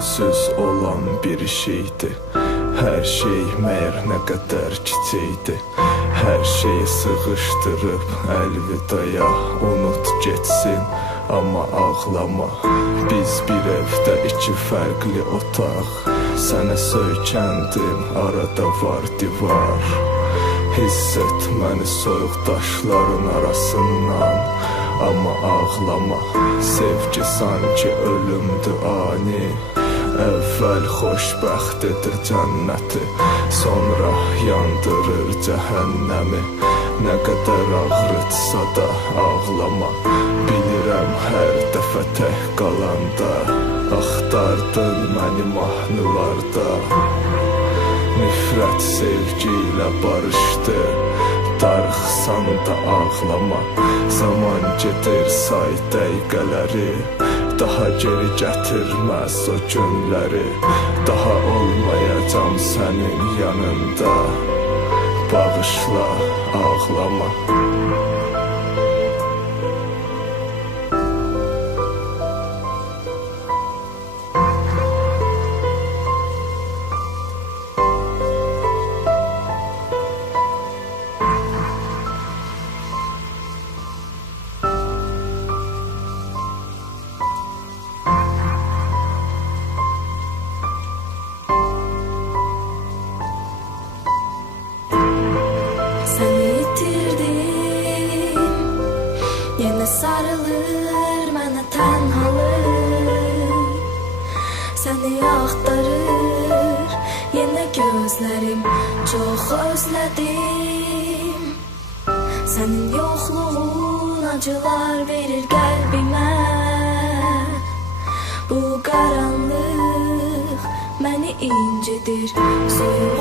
sonsuz olan bir şeydi. Her şey meğer ne kadar kiçikdi. Her şeyi sıkıştırıp elvidaya unut geçsin. Ama ağlama, biz bir evdə iki fərqli otaq. Sənə söykəndim, arada var divar. Hiss et məni soyuq daşların arasından. Amma ağlama, sevgi sanki ölümdü ani. Əvvəl xoşbəxt edir cənnəti, sonra yandırır cəhənnəmi. Nə qədər ağrıtsa da ağlama, bilirəm hər dəfə tək qalanda. Axtardın məni mahnılarda, nifrət sevgi ilə barışdı. Darıxsan da ağlama, zaman gedir say dəqiqələri. Daha geri gətirməz o günləri. Daha olmayacam sənin yanında. Bağışla, ağlama. Yine sarılır mənə tənhalıq, səni axtarır yenə gözlərim, çox özlədim. Sənin yoxluğun acılar verir qəlbimə. Bu qaranlıq məni incidir, soyuq